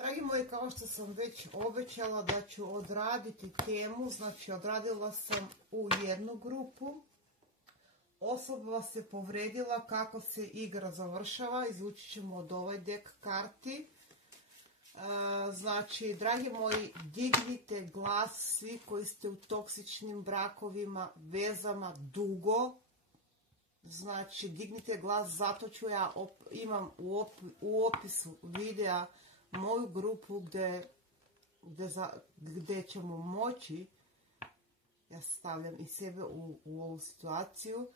Dragi moji, kao što sam već obećala da ću odraditi temu, znači odradila sam u jednu grupu. Osoba se povredila, kako se igra završava, izvučit ćemo od ovaj dek karti. Znači, dragi moji, dignite glas, svi koji ste u toksičnim brakovima, vezama dugo. Znači, dignite glas, zato ću ja, imam u opisu videa moju grupu gdje ćemo moći, ja stavljam i sebe u ovu situaciju,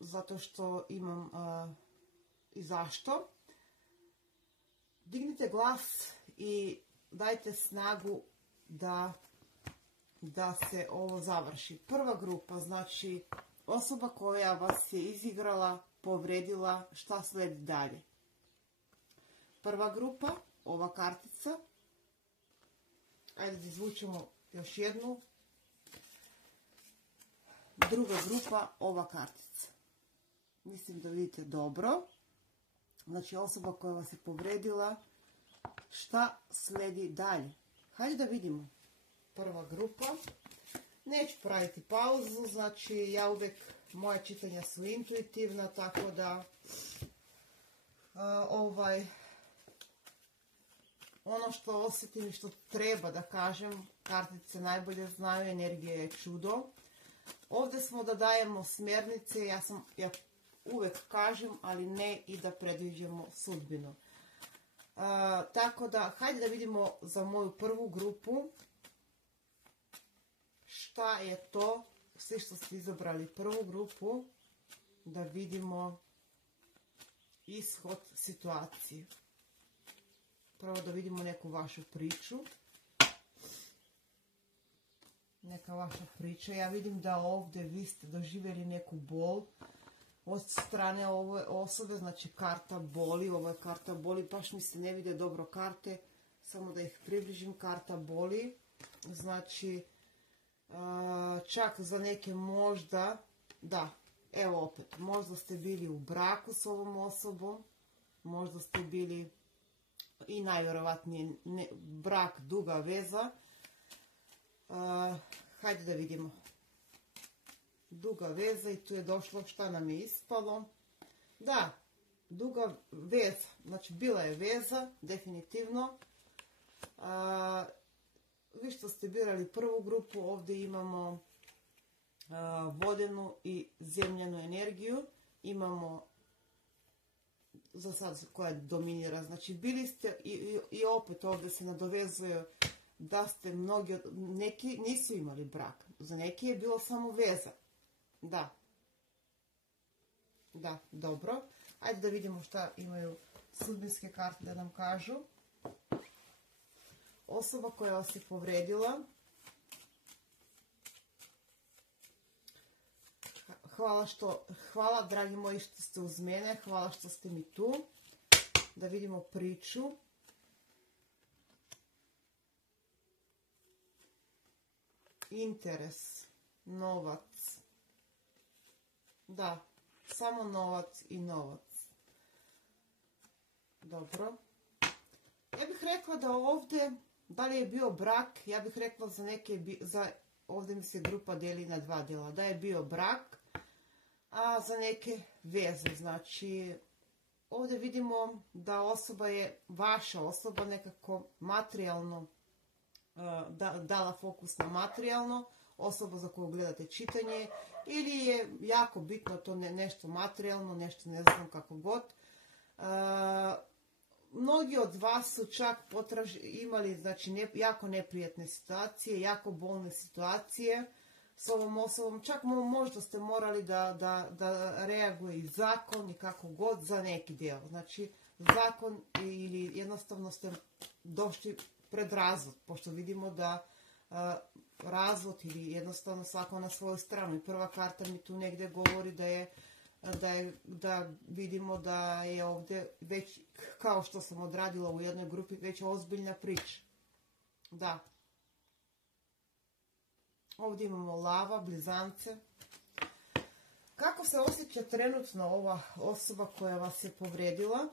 zato što imam i zašto. Dignite glas i dajte snagu da se ovo završi. Prva grupa, znači osoba koja vas je izigrala, povredila, šta slijedi dalje. Prva grupa, ova kartica. Ajde da izvučemo još jednu. Druga grupa, ova kartica. Mislim da vidite dobro. Znači osoba koja vas je povredila, šta slijedi dalje. Hajde da vidimo. Prva grupa. Neću praviti pauzu, znači ja uvijek, moja čitanja su intuitivna, tako da ono što osjetim i što treba da kažem, kartice najbolje znaju, energija je čudo. Ovdje smo da dajemo smjernice, ja uvijek kažem, ali ne i da predviđamo sudbinu. Tako da, hajde da vidimo za moju prvu grupu šta je to, svi što ste izabrali prvu grupu, da vidimo ishod situacije. Prvo da vidimo neku vašu priču. Neka vaša priča. Ja vidim da ovdje vi ste doživjeli neku bol od strane ove osobe, znači karta boli, ovo je karta boli, baš mi se ne vide dobro karte, samo da ih približim, karta boli, znači čak za neke možda, da, evo opet, možda ste bili u braku s ovom osobom, možda ste bili i najvjerovatnije brak, duga veza. Hajde da vidimo. Duga veza i tu je došlo šta nam je ispalo. Da, duga veza, znači bila je veza, definitivno. Vi što ste birali prvu grupu, ovdje imamo vodenu i zemljanu energiju. Imamo za sad koja dominira, znači bili ste i opet ovdje se nadovezuje da ste mnogi, neki nisu imali brak, za neki je bilo samo veza. Da, dobro. Ajde da vidimo šta imaju sudbinske karte da nam kažu. Osoba koja vas je povredila. Hvala dragi moji što ste uz mene, hvala što ste mi tu. Da vidimo priču. Interes, novac. Da, samo novac i novac. Dobro. Ja bih rekla da ovdje, da li je bio brak, ja bih rekla za neke, ovdje mi se grupa deli na dva djela, da je bio brak, a za neke veze. Znači, ovdje vidimo da osoba je, vaša osoba nekako materijalno, dala fokus na materijalno, osoba za koju gledate čitanje, ili je jako bitno to nešto materijalno, nešto ne znam kako god. Mnogi od vas su čak imali, znači, jako neprijatne situacije, jako bolne situacije s ovom osobom. Čak možda ste morali da reaguje i zakon i kako god za neki dio. Znači, zakon ili jednostavno ste došli pred razvod, pošto vidimo da razvod ili jednostavno svako na svoju stranu. I prva karta mi tu negdje govori da vidimo da je ovdje već, kao što sam odradila u jednoj grupi, već ozbiljna priča. Da. Ovdje imamo lava, blizance. Kako se osjeća trenutno ova osoba koja vas je povredila?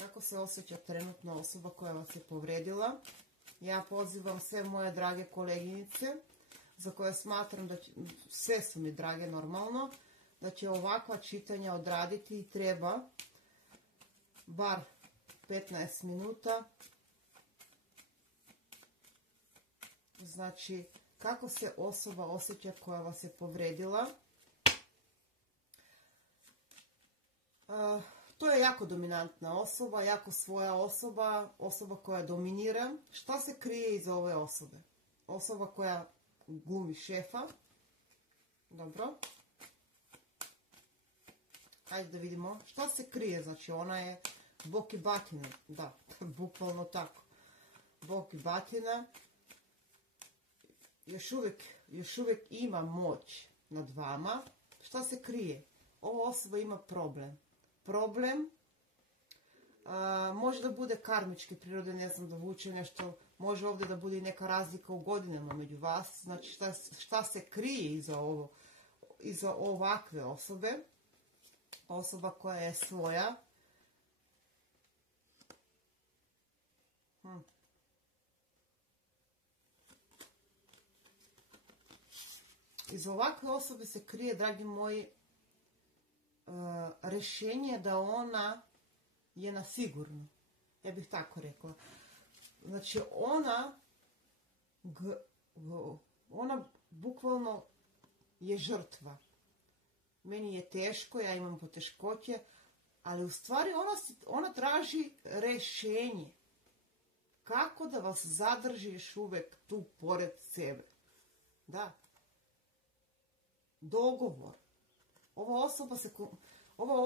Kako se osjeća trenutno osoba koja vas je povredila? Ja pozivam sve moje drage koleginice, za koje smatram da će, sve su mi drage normalno, da će ovakva čitanja odraditi i treba bar 15 minuta. Znači, kako se osoba osjeća koja vas je povredila? To je jako dominantna osoba, jako svoja osoba, osoba koja dominira. Šta se krije iza ove osobe? Osoba koja glumi šefa. Dobro. Hajde da vidimo. Šta se krije? Znači, ona je bok i batina. Da, bukvalno tako. Bok i batina. Još uvijek ima moć nad vama. Šta se krije? Ova osoba ima problem. Problem može da bude karmičke prirode, ne znam, da vuče nešto, može ovdje da bude i neka razlika u godinama među vas. Znači, šta se krije iza ovakve osobe? Osoba koja je svoja. Iz ovakve osobe se krije, dragi moji, rješenje da ona je na sigurno. Ja bih tako rekla. Znači, ona bukvalno je žrtva. Meni je teško, ja imam poteškoće, ali u stvari ona traži rješenje. Kako da vas zadrži još uvijek tu pored sebe. Da. Dogovor. Ova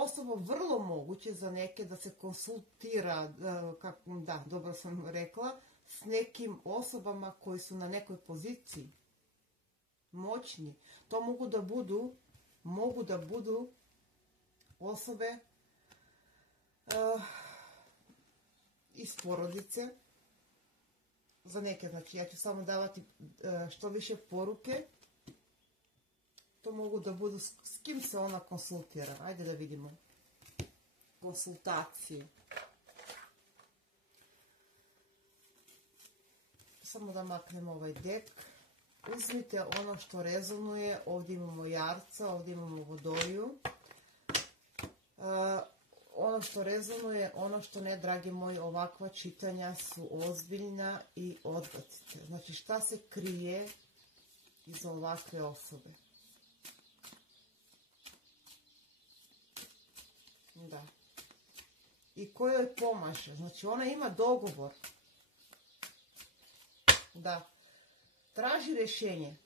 osoba vrlo moguće za neke da se konsultira, da, dobro sam rekla, s nekim osobama koji su na nekoj poziciji. Moćni. To mogu da budu osobe iz porodice. Za neke, znači, ja ću samo davati što više poruke. To mogu da budu, s kim se ona konsultira. Ajde da vidimo. Konsultacije. Samo da maknemo ovaj dek. Uzmite ono što rezonuje. Ovdje imamo jarca, ovdje imamo vodoliju. Ono što rezonuje, ono što ne, dragi moji, ovakva čitanja su ozbiljna i odbacite. Znači, šta se krije iza ovakve osobe? Da. I ko joj pomaže? Znači, ona ima dogovor. Da. Traži rješenje.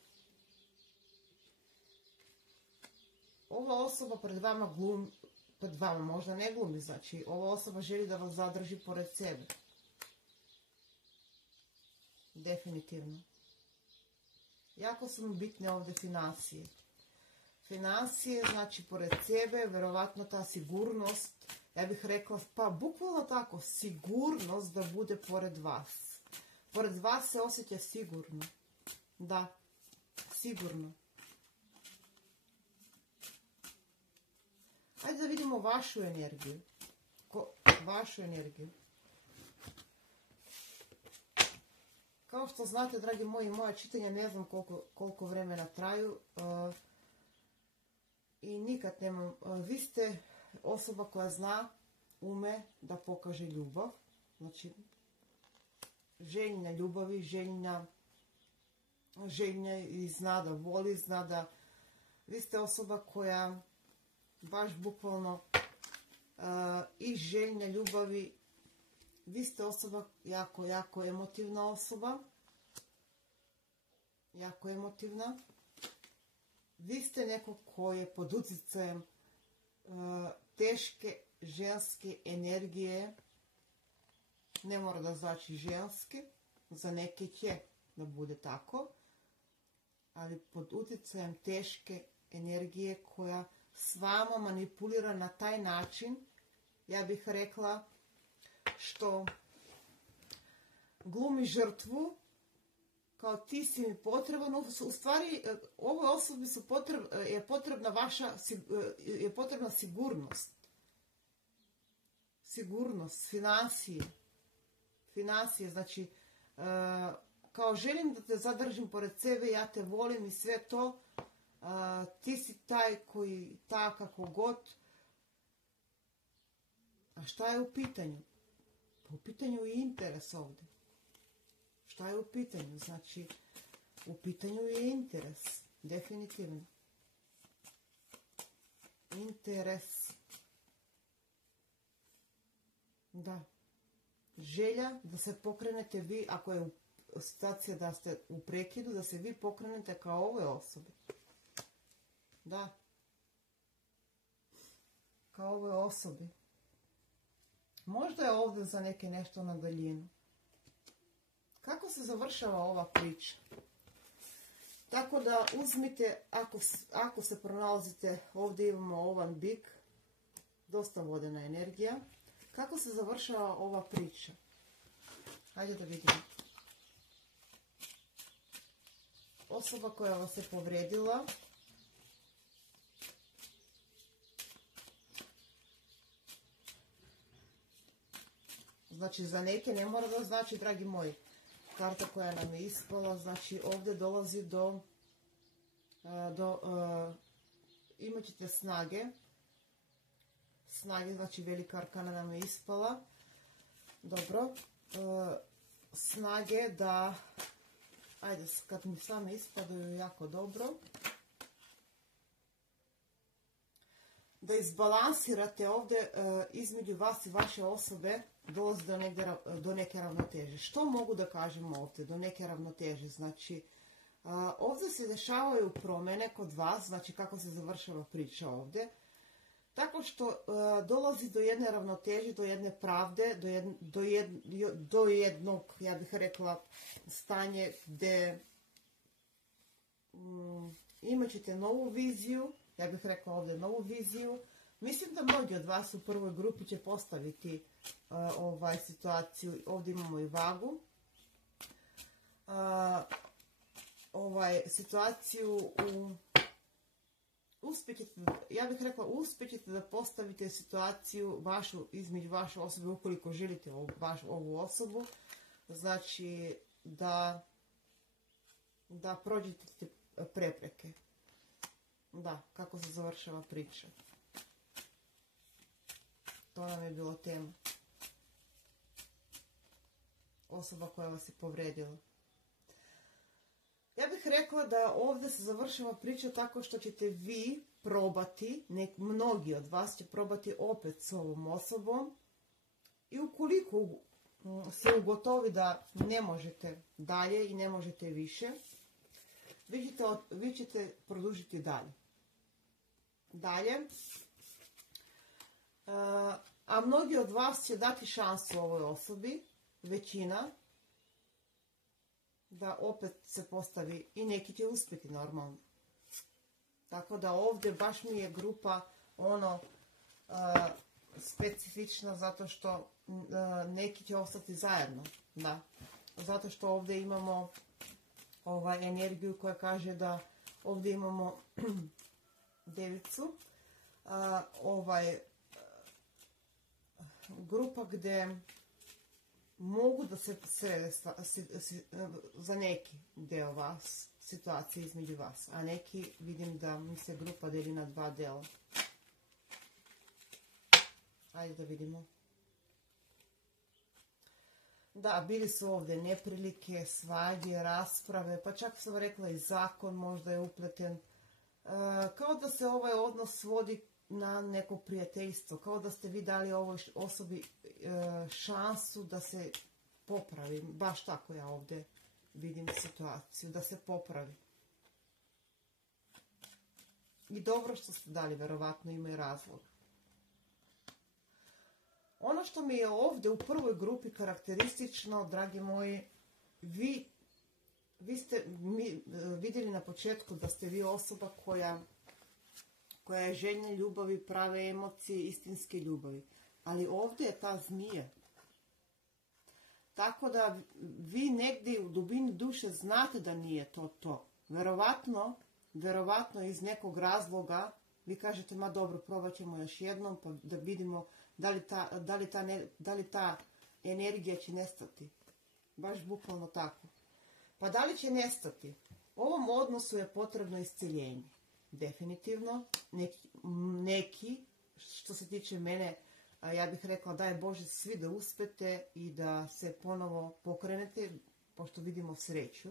Ova osoba pred vama glumi, pred vama možda ne glumi, znači, ova osoba želi da vas zadrži pored sebe. Definitivno. Jako su mi bitne ovdje financije. Financije, znači, pored sebe, verovatno ta sigurnost, ja bih rekla, pa bukvalno tako, sigurnost da bude pored vas. Pored vas se osjeća sigurno. Da, sigurno. Ajde da vidimo vašu energiju. Vašu energiju. Kao što znate, dragi moji, moja čitanja ne znam koliko vremena traju. I nikad nemam... Vi ste osoba koja zna, ume da pokaže ljubav. Znači, željna ljubavi, željna i zna da voli, zna da... Vi ste osoba koja baš bukvalno i željna ljubavi. Vi ste osoba jako, jako emotivna osoba. Jako emotivna. Vi ste neko koji je pod utjecajem teške ženske energije. Ne mora da znači ženske. Za neke će da bude tako. Ali pod utjecajem teške energije koja s vama manipulira na taj način, ja bih rekla, što glumi žrtvu, kao ti si mi potreban. U stvari, ovoj osobi je potrebna sigurnost. sigurnost, financije, znači kao želim da te zadržim pored sebe, ja te volim i sve to, ti si taj koji kako god. A šta je u pitanju? U pitanju je interes ovdje. Šta je u pitanju? Znači, u pitanju je interes, definitivno. Interes. Da. Želja da se pokrenete vi, ako je situacija da ste u prekidu, da se vi pokrenete kao ove osobe. Da. Kao ove osobe. Možda je ovdje za neke nešto na daljinu. Kako se završava ova priča? Tako da uzmite, ako se pronalazite, ovdje imamo ovan bik, dosta vodena energija. Kako se završava ova priča? Hajde da vidimo. Osoba koja vas je povredila. Znači, za neke ne mora da znači, dragi moji. Karta koja nam je ispala, znači ovdje dolazi do imat ćete snage, znači velika arkana nam je ispala, dobro, snage da, ajde, kad mi same ispadaju jako dobro, da izbalansirate ovdje između vas i vaše osobe, dolazi do neke ravnoteže. Što mogu da kažem ovdje? Do neke ravnoteže. Znači, ovdje se dešavaju promjene kod vas, znači kako se završava priča ovdje, tako što dolazi do jedne ravnoteže, do jedne pravde, do jednog, ja bih rekla, stanje gdje imat ćete novu viziju, ja bih rekla ovdje novu viziju. Mislim da mnogi od vas u prvoj grupi će postaviti situaciju. Ovdje imamo i vagu. Situaciju ja bih rekla uspjećete da postavite situaciju između vaše osobe ukoliko želite ovu osobu. Znači da prođete prepreke. Da, kako se završava priča. To nam je bilo tema. Osoba koja vas je povredila. Ja bih rekla da ovdje se završava priča tako što ćete vi probati, mnogi od vas će probati opet s ovom osobom i ukoliko se ugotovi da ne možete dalje i ne možete više, vi ćete produžiti dalje. A mnogi od vas će dati šansu ovoj osobi, većina, da opet se postavi i neki će uspjeti normalno. Tako da ovdje baš mi je grupa specifična zato što neki će ostati zajedno. Da. Zato što ovdje imamo energiju koja kaže da ovdje imamo devicu. Grupa gdje mogu da se srede za neki deo vas, situacije između vas, a neki vidim da mi se grupa deli na dva dela. Ajde da vidimo. Da, bili su ovdje neprilike, svađe, rasprave, pa čak sam rekla i zakon možda je upleten. Kao da se ovaj odnos svodi na neko prijateljstvo, kao da ste vi dali ovoj osobi šansu da se popravi. Baš tako ja ovdje vidim situaciju, da se popravi. I dobro što ste dali, verovatno ima i razlog. Ono što mi je ovdje u prvoj grupi karakteristično, dragi moji, vi ste vidjeli na početku da ste vi osoba koja je željna ljubavi, prave emocije, istinske ljubavi. Ali ovdje je ta zmija. Tako da vi negdje u dubini duše znate da nije to. Verovatno iz nekog razloga vi kažete, ma dobro, probat ćemo još jednom pa da vidimo da li ta energija će nestati. Baš bukvalno tako. Pa da li će nestati? Ovom odnosu je potrebno isceljenje. Definitivno. Neki, što se tiče mene, ja bih rekla daj Bože svi da uspete i da se ponovo pokrenete, pošto vidimo sreću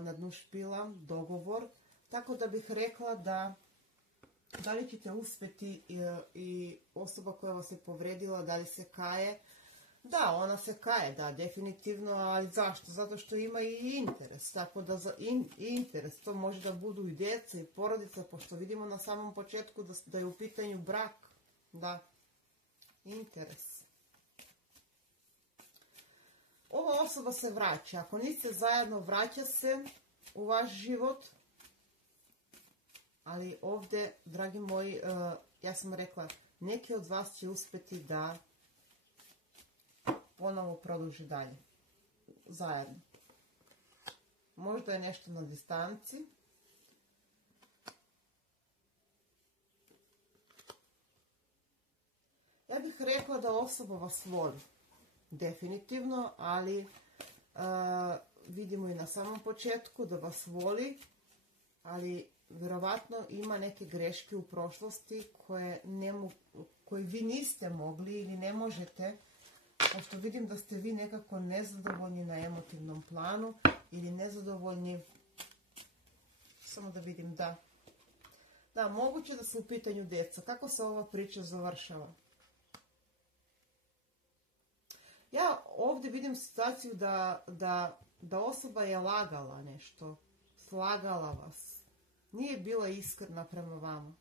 na dnu špila, dogovor. Tako da bih rekla da li ćete uspjeti i osoba koja vas je povredila, da li se kaje. Da, ona se kaje, da, definitivno, ali zašto? Zato što ima i interes, tako da interes, to može da budu i djeca i porodica, pošto vidimo na samom početku da je u pitanju brak, da, interes. Ova osoba se vraća, ako niste zajedno, vraća se u vaš život, ali ovdje, dragi moji, ja sam rekla, neki od vas će uspjeti da ponovo produži dalje, zajedno. Možda je nešto na distanci. Ja bih rekla da osoba vas voli, definitivno, ali vidimo i na samom početku da vas voli, ali vjerovatno ima neke greške u prošlosti koje vi niste mogli ili ne možete, pošto vidim da ste vi nekako nezadovoljni na emotivnom planu ili nezadovoljni, samo da vidim, da. Da, moguće da su u pitanju djeca. Kako se ova priča završava? Ja ovdje vidim situaciju da osoba je lagala nešto, slagala vas. Nije bila iskrena prema vama.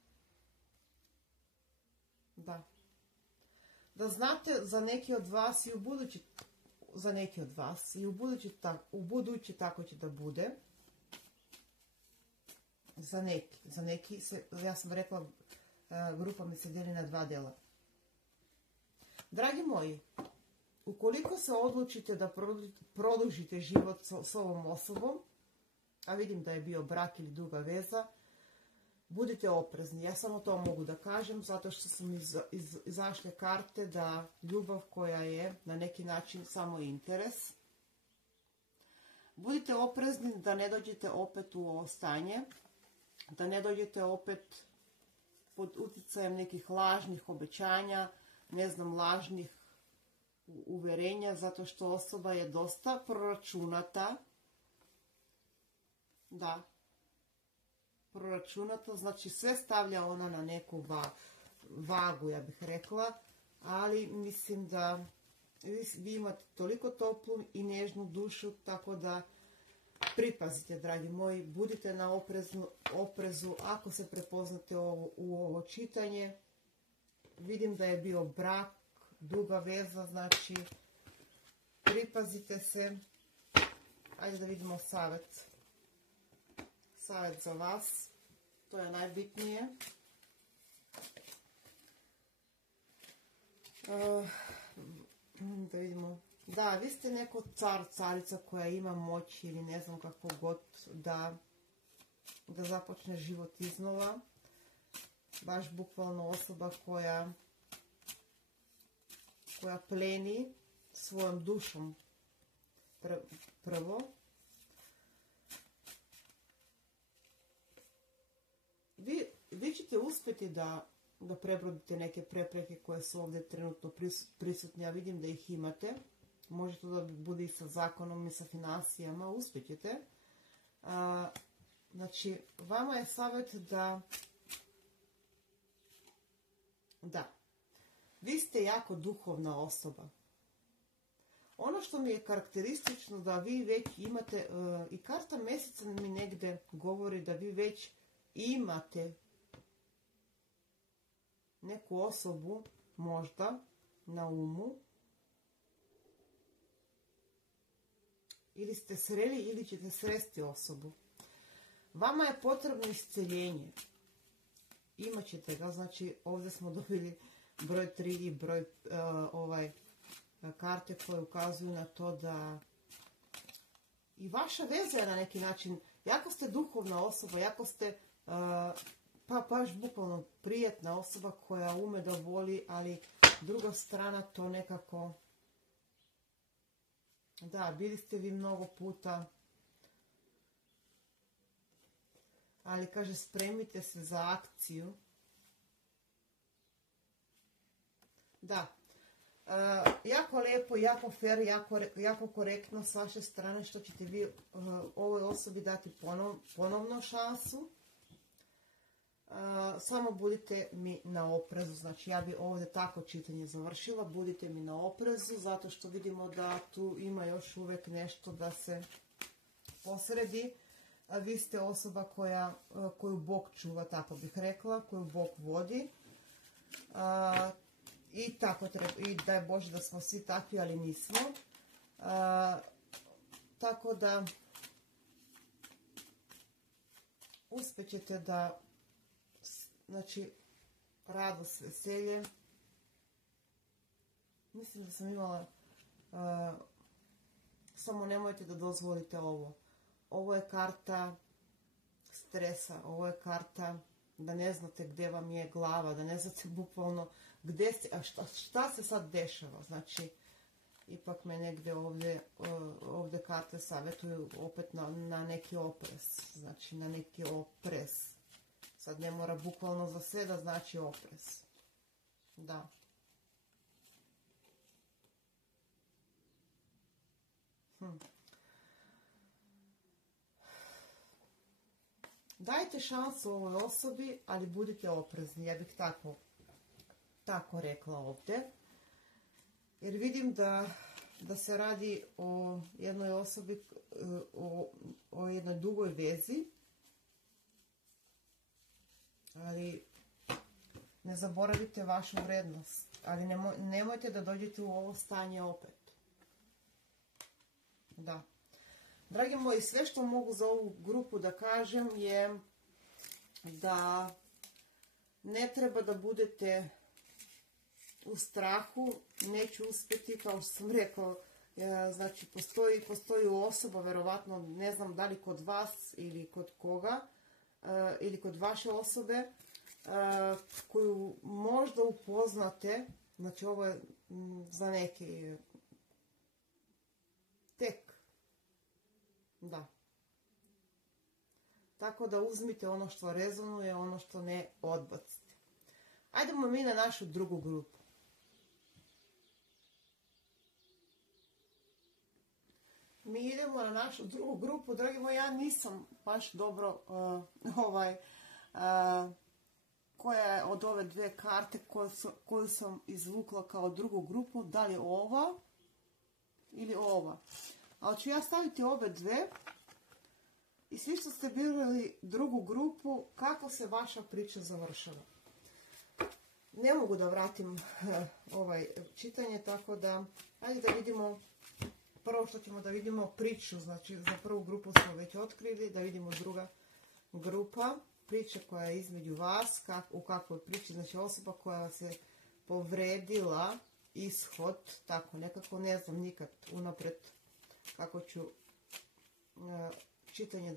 Da. Da znate za neki od vas i u budući tako će da bude. Za neki ja sam rekla, grupa mi se dijeli na dva dela. Dragi moji, ukoliko se odlučite da produžite život s ovom osobom, a vidim da je bio brak ili duga veza, budite oprezni. Ja samo to mogu da kažem, zato što su mi izašle karte da ljubav koja je na neki način samo interes. Budite oprezni da ne dođete opet u ovo stanje, da ne dođete opet pod utjecajem nekih lažnih obećanja, lažnih uverenja, zato što osoba je dosta proračunata. Da, proračunata, znači sve stavlja ona na neku vagu, ja bih rekla, ali mislim da vi imate toliko toplu i nježnu dušu, tako da pripazite, dragi moji, budite na oprezu ako se prepoznate u ovo čitanje. Vidim da je bio brak, duga veza, znači pripazite se. Ajde da vidimo savjet. Savjet za vas, to je najbitnije. Da vidimo. Da, vi ste neko carica koja ima moć ili ne znam kako god da započne život iznova. Baš bukvalno osoba koja pleni svojom dušom prvo. Vi ćete uspjeti da prebrodite neke prepreke koje su ovdje trenutno prisutne. Ja vidim da ih imate. Može to da bude i sa zakonom i sa financijama. Uspjećete. Znači, vama je savjet da. Vi ste jako duhovna osoba. Ono što mi je karakteristično da vi već imate, i karta mjeseca mi negdje govori da vi već imate neku osobu možda na umu, ili ste sreli ili ćete sresti osobu. Vama je potrebno isceljenje. Imat ćete ga, znači ovdje smo dobili broj 3 i broj karte koje ukazuju na to da i vaša veza je na neki način, jako ste duhovna osoba, jako ste pa baš bukvalno prijetna osoba koja ume da voli, ali druga strana to nekako, da, bili ste vi mnogo puta, ali kaže spremite se za akciju. Da, jako lijepo, jako fair, jako korektno s vaše strane što ćete vi ovoj osobi dati ponovno šansu. Samo budite mi na oprezu, znači ja bi ovdje tako čitanje završila, budite mi na oprezu zato što vidimo da tu ima još uvijek nešto da se posredi. Vi ste osoba koju Bog čuva, tako bih rekla, koju Bog vodi. I tako treba, i daj Bože da smo svi takvi, ali nismo. Tako da uspjećete da, znači, radost, veselje. Mislim da sam imala, samo nemojte da dozvolite ovo. Ovo je karta stresa, ovo je karta da ne znate gdje vam je glava, da ne znate bukvalno gdje se, a šta se sad dešava. Znači, ipak me negdje ovdje karte savjetuju opet na neki oprez. Znači, na neki oprez. Sad ne mora bukvalno za sve da znači oprez. Da. Dajte šansu ovoj osobi, ali budite oprezni. Ja bih tako rekla ovdje. Jer vidim da se radi o jednoj osobi, o jednoj dugoj vezi. Ali ne zaboravite vašu vrednost. Ali nemojte da dođete u ovo stanje opet. Da. Dragi moji, sve što mogu za ovu grupu da kažem je da ne treba da budete u strahu, neću uspjeti, kao što sam rekao, znači postoji osoba, verovatno, ne znam da li kod vas ili kod koga, ili kod vaše osobe, koju možda upoznate, znači ovo je za neki tek. Da. Tako da uzmite ono što rezonuje, ono što ne odbacite. Ajdemo mi na našu drugu grupu. Mi idemo na našu drugu grupu. Dragi moji, ja nisam baš dobro koja je od ove dve karte koju sam izvukla kao drugu grupu, da li ova ili ova. Ali ću ja staviti ove dve i svi što ste birali drugu grupu, kako se vaša priča završava. Ne mogu da vratim čitanje, tako da ajde da vidimo, prvo što ćemo da vidimo priču, znači za prvu grupu smo već otkrili, da vidimo druga grupa, priča koja je između vas, u kakvoj priči, znači osoba koja vas je povredila, ishod, tako nekako, ne znam nikad unapred kako ću čitanje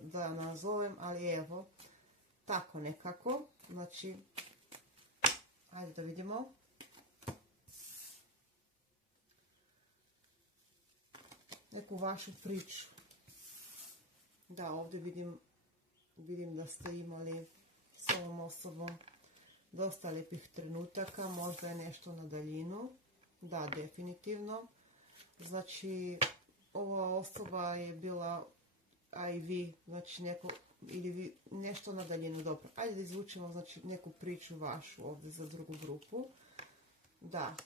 da nazovem, ali evo, tako nekako, znači, ajde da vidimo. Neku vašu priču. Da, ovdje vidim da ste imali s ovom osobom dosta lijepih trenutaka, možda je nešto na daljinu. Da, definitivno. Znači, ova osoba je bila, a i vi, znači neko, ili vi, nešto na daljinu. Dobro, ajde da izvučemo, znači, neku priču vašu ovdje za drugu grupu. Da.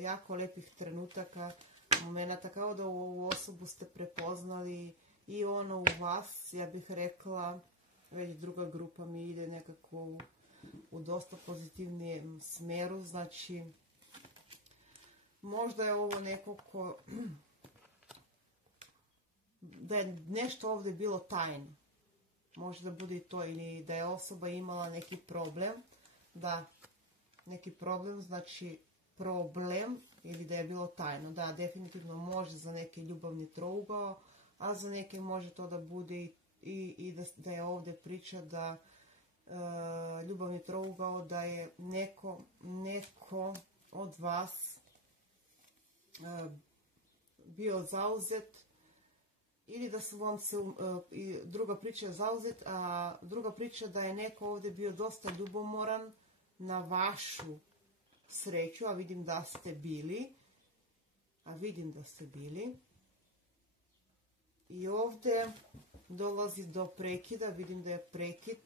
Jako lepih trenutaka, momenata, kao da u ovu osobu ste prepoznali i ono u vas, ja bih rekla, već druga grupa mi ide nekako u dosta pozitivnijem smeru, znači možda je ovo neko ko, da je nešto ovdje bilo tajno, možda bude i to, ili da je osoba imala neki problem, da, neki problem, znači problem, ili da je bilo tajno, da, definitivno može za neki ljubavni trougao, a za neke može to da bude i i da je ovdje priča da ljubavni trougao, da je neko od vas bio zauzet, ili da su vam se, druga priča je zauzet, a druga priča da je neko ovdje bio dosta ljubomoran na vašu sreću, a vidim da ste bili. I ovdje dolazi do prekida, vidim da je prekid.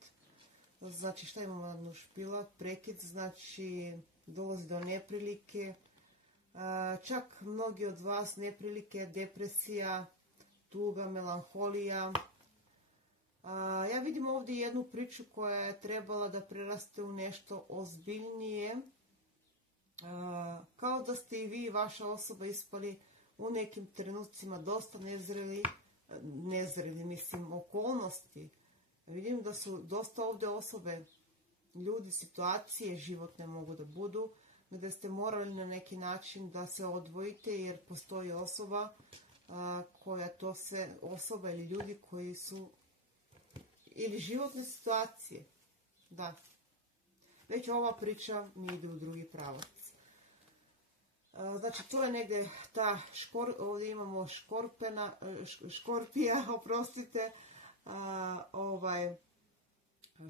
Znači, šta imamo na dnu špila? Prekid, znači dolazi do neprilike. Čak mnogi od vas neprilike, depresija, tuga, melanholija. Ja vidim ovdje jednu priču koja je trebala da preraste u nešto ozbiljnije. Kao da ste i vi i vaša osoba ispali u nekim trenucima dosta nezreli, mislim, okolnosti. Vidim da su dosta ovdje osobe, ljudi, situacije životne mogu da budu, gdje ste morali na neki način da se odvojite, jer postoji osoba koja to se, osoba ili ljudi koji su, ili životne situacije, da. Već ova priča mi ide u drugi pravac. Znači, to je negdje ta ovdje imamo škorpija, oprostite,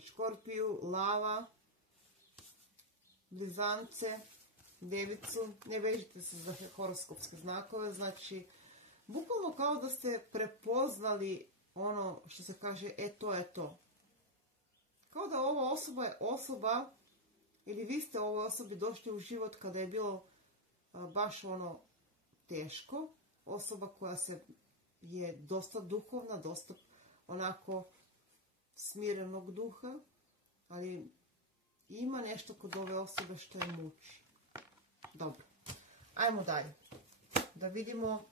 škorpiju, lava, blizance, devicu. Ne vežite se za horoskopske znakove, znači, bukvalno kao da ste prepoznali ono što se kaže, to je to. Kao da ova osoba je osoba, ili vi ste ovoj osobi došli u život kada je bilo baš ono teško, osoba koja je dosta duhovna, dosta onako smirenog duha, ali ima nešto kod ove osobe što je muči. Dobro, ajmo dalje, da vidimo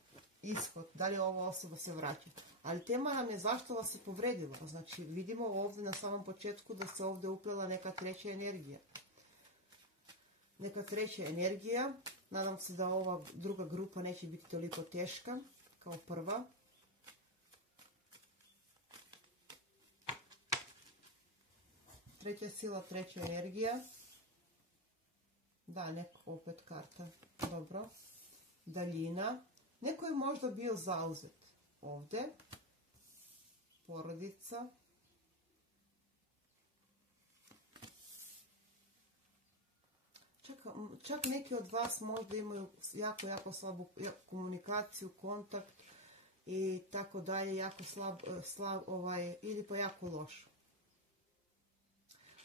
ishod, da li ova osoba se vraća. Ali tema nam je zašto vas se povredila. Znači, vidimo ovdje na samom početku da se ovdje uplela neka treća energija. Nadam se da ova druga grupa neće biti toliko teška kao prva. Treća sila, treća energija. Da, opet karta. Dobro. Daljina. Neko je možda bio zauzet ovdje. Porodica. Čak neki od vas možda imaju jako slabu komunikaciju, kontakt i tako dalje, jako slab ili pa jako loš.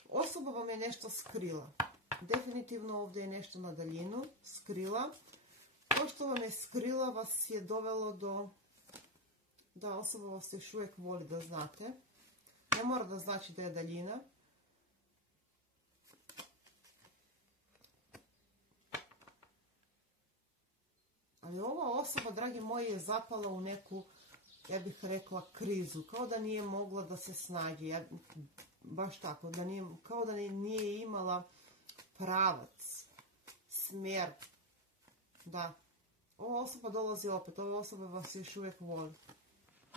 Osoba vam je nešto skrila. Definitivno ovdje je nešto na daljinu skrila. To što vam je skrila vas je dovelo do da osoba vas još uvijek voli, da znate. Ne mora da znači da je daljina. Ali ova osoba, dragi moji, je zapala u neku, ja bih rekla, krizu. Kao da nije mogla da se snađe. Baš tako. Kao da nije imala pravac, smjer. Da. Ova osoba dolazi opet. Ova osoba vas još uvijek voli.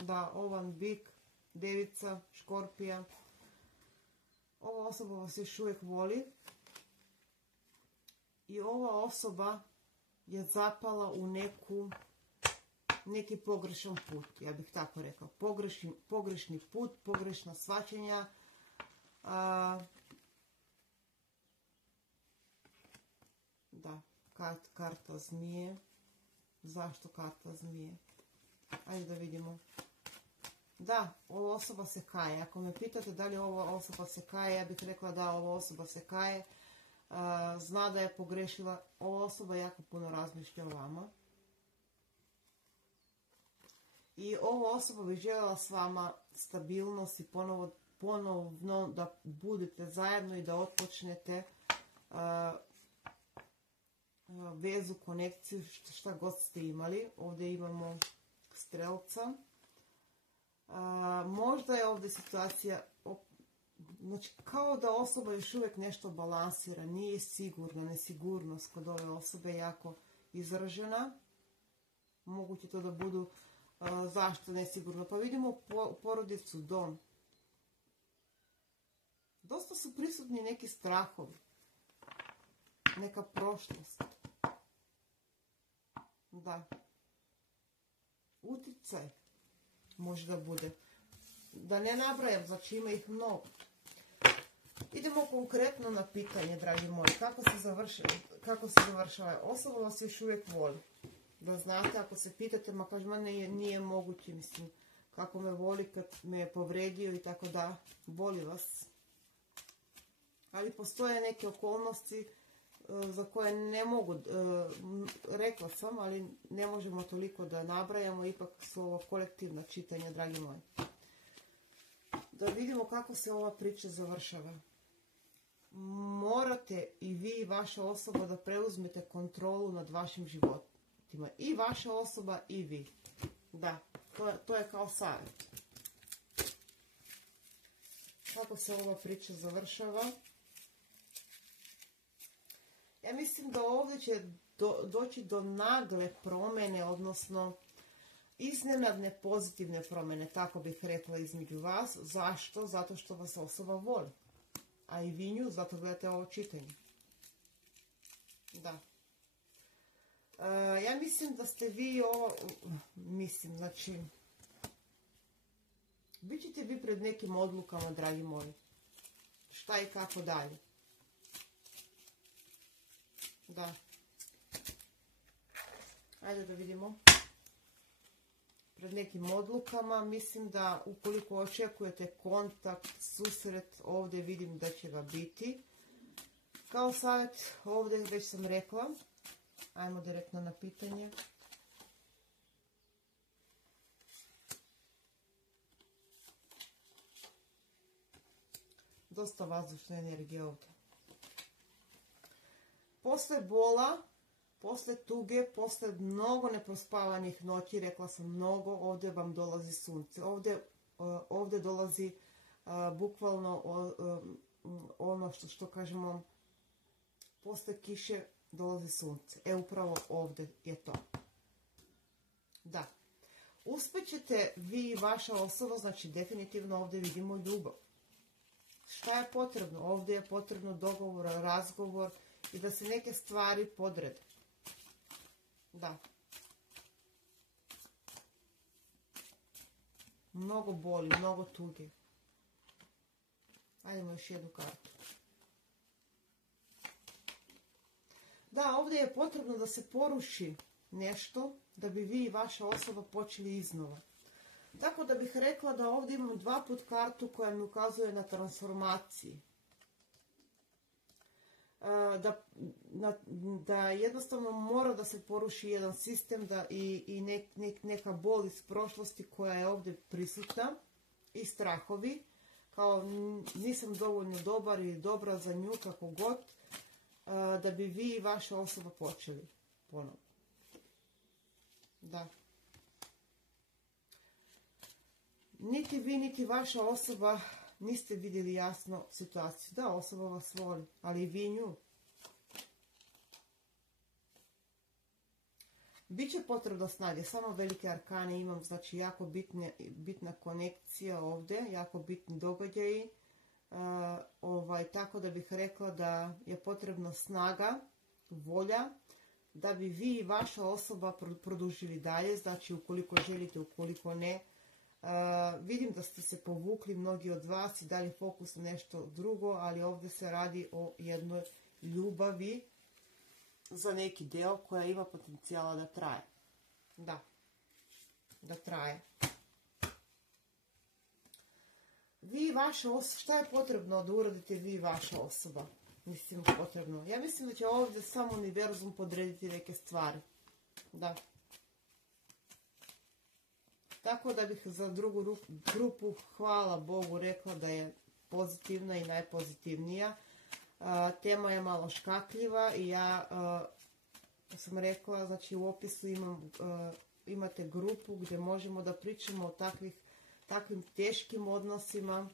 Da, ovan bik, devica, škorpija. Ova osoba vas još uvijek voli. I ova osoba je zapala u neki pogrešan put, ja bih tako rekla. Pogrešni put, pogrešna shvaćanja. Da, karta zmije. Zašto karta zmije? Ajde da vidimo. Da, ova osoba se kaje. Ako me pitate da li ova osoba se kaje, ja bih rekla da ova osoba se kaje. Zna da je pogrešila. Ova osoba jako puno razmišlja o vama. I ova osoba bi željela s vama stabilnost i ponovno da budete zajedno i da otpočnete vezu, konekciju, šta god ste imali. Ovdje imamo strelca. Možda je ovdje situacija, znači kao da osoba još uvijek nešto balansira, nije sigurna, nesigurnost kod ove osobe je jako izražena. Moguće to da budu Zašto nesigurno? Pa vidimo porodicu, dom. Dosta su prisutni neki strahovi. Neka prošlost. Da. Utjecaj može da bude. Da ne nabrajam, znači ima ih mnogo. Idemo konkretno na pitanje, dragi moji. Kako se završava? Osoba vas još uvijek voli. Da znate, ako se pitate, ma kažem, nije moguće, mislim, kako me voli kad me je povredio i tako da, voli vas. Ali postoje neke okolnosti za koje ne mogu, rekla sam, ali ne možemo toliko da nabrajamo, ipak su ovo kolektivna čitanja, dragi moji. Da vidimo kako se ova priča završava. Morate i vi i vaša osoba da preuzmete kontrolu nad vašim životima. I vaša osoba i vi. Da, to je kao savjet. Kako se ova priča završava? Ja mislim da ovdje će doći do nagle promjene, odnosno iznenadne pozitivne promjene, tako bih rekla, između vas. Zašto? Zato što vas osoba voli. A i vi nju, zato gledate ovo čitanje. Da. Ja mislim da ste vi ovo, znači, bit ćete vi pred nekim odlukama, dragi moji. Šta i kako dalje. Da. Ajde da vidimo. Pred nekim odlukama, mislim da ukoliko očekujete kontakt, susret, ovdje vidim da će ga biti. Kao savjet, ovdje već sam rekla. Ajmo direktno na pitanje. Dosta vazdušne energije ovdje. Posle bola, posle tuge, posle mnogo neprospavanih noći, rekla sam mnogo, ovdje vam dolazi sunce. Ovdje dolazi bukvalno ono što kažemo, posle kiše dolazi sunce. Upravo ovdje je to. Da. Uspjećete vi i vaša osoba, znači definitivno ovdje vidimo ljubav. Šta je potrebno? Ovdje je potrebno dogovor, razgovor i da se neke stvari podrede. Da. Mnogo boli, mnogo tuge. Ajdemo još jednu kartu. Da, ovdje je potrebno da se poruši nešto da bi vi i vaša osoba počeli iznova. Tako da bih rekla da ovdje imam 2 put kartu koja mi ukazuje na transformaciji. Da jednostavno mora da se poruši jedan sistem i neka bol iz prošlosti koja je ovdje prisutna i strahovi. Kao nisam dovoljno dobar ili dobra za nju, kako god, da bi vi i vaša osoba počeli ponovno. Da. Niti vi, niti vaša osoba niste vidjeli jasno situaciju. Da, osoba vas voli, ali i vi nju. Biće potrebno snage, samo velike arkane imam, znači jako bitna konekcija ovdje, jako bitni događaji. Tako da bih rekla da je potrebna snaga, volja, da bi vi i vaša osoba produžili dalje, znači ukoliko želite, ukoliko ne. Vidim da ste se povukli mnogi od vas i dali fokus na nešto drugo, ali ovdje se radi o jednoj ljubavi za neki deo koja ima potencijala da traje. Da traje. Vi i vaša osoba, šta je potrebno da uradite vi i vaša osoba? Mislim, potrebno. Ja mislim da će ovdje samo univerzum podrediti neke stvari. Da. Tako da bih za drugu grupu, hvala Bogu, rekla da je pozitivna i najpozitivnija. Tema je malo škakljiva i ja sam rekla, znači u opisu imate grupu gdje možemo da pričamo o takvim teškim odnosima,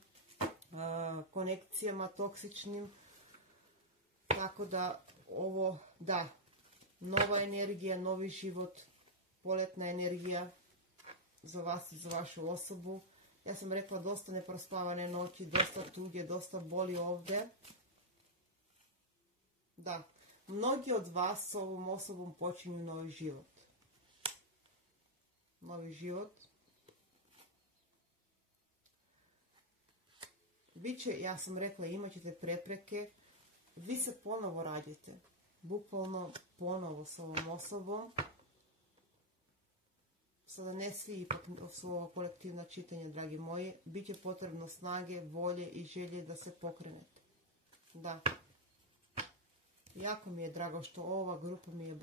konekcijama toksičnim. Tako da ovo, da, nova energija, novi život, poletna energija. za vas i za vašu osobu. Ja sam rekla dosta neprospavane noći, dosta tuge, dosta boli ovdje. Da, mnogi od vas s ovom osobom počinju novi život. Novi život. Biće, ja sam rekla, imat ćete prepreke. Vi se ponovo rađete. Bukvalno ponovo s ovom osobom. Sada ne svi ipak su ovo kolektivna čitanja, dragi moji. Biće potrebno snage, volje i želje da se pokrenete. Da. Jako mi je drago što ova grupa mi je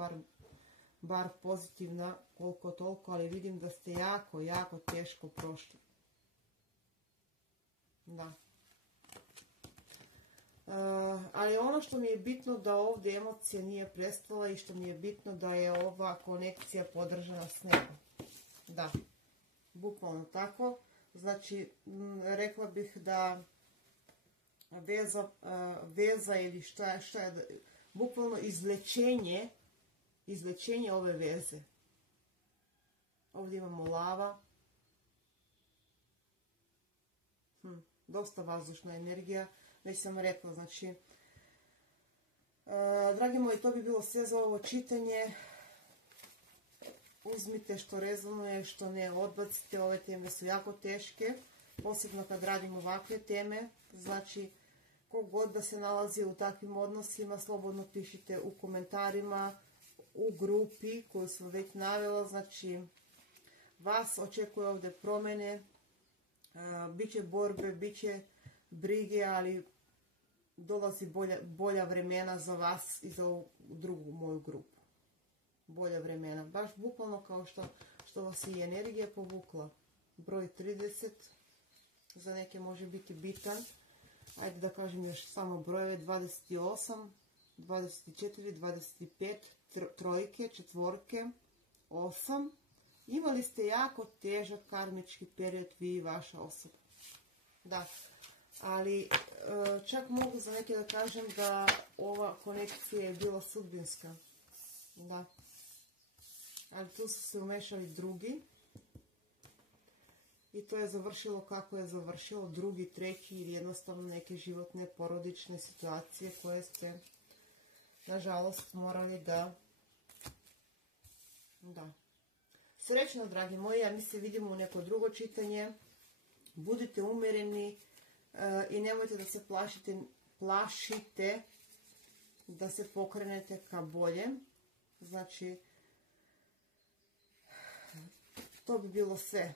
bar pozitivna koliko toliko, ali vidim da ste jako, jako teško prošli. Da. Ali ono što mi je bitno da ovdje emocija nije prestala i što mi je bitno da je ova konekcija podržana s nebom. Da, bukvalno tako. Znači, rekla bih da veza ili šta je, bukvalno izlečenje ove veze. Ovdje imamo lava. Dosta vazdušna energija. Već sam rekla, znači, dragi moji, to bi bilo sve za ovo čitanje. Uzmite što rezonuje, što ne, odbacite, ove teme su jako teške, posebno kad radimo ovakve teme. Znači, kogod da se nalazi u takvim odnosima, slobodno pišite u komentarima, u grupi koju sam već navela. Znači, vas očekuje ovdje promjene, bit će borbe, bit će brige, ali dolazi bolja vremena za vas i za ovu drugu moju grupu. Bolja vremena. Baš bukvalno kao što vas i energija povukla. Broj 30 za neke može biti bitan. Ajde da kažem još samo brojeve. 28, 24, 25, trojke, četvorke, 8. Imali ste jako težak karmički period vi i vaša osoba. Da. Ali čak mogu za neke da kažem da ova konekcija je bila sudbinska. Da. Ali tu su se umešali drugi. I to je završilo kako je završilo. Drugi, treći ili jednostavno neke životne, porodične situacije koje ste, nažalost, morali da... Da. Srećno, dragi moji, a mi se vidimo u neko drugo čitanje. Budite umjereni i nemojte da se plašite da se pokrenete ka boljem. Znači, to bi bilo sve.